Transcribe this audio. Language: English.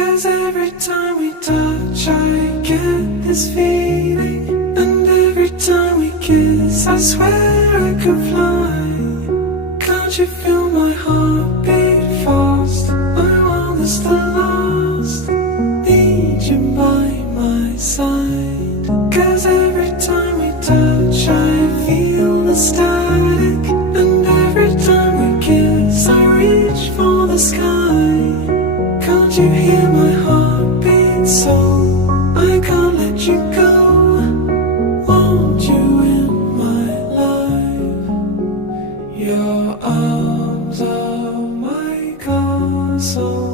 'Cause every time we touch I get this feeling, and every time we kiss I swear I could fly. Can't you feel my heart beat fast? My world is the last, need you by my side. 'Cause every time we touch I feel the static, and every time we kiss I reach for the sky. Can't you hear my heartbeat so I can't let you go? Want you in my life. Your arms are my castle.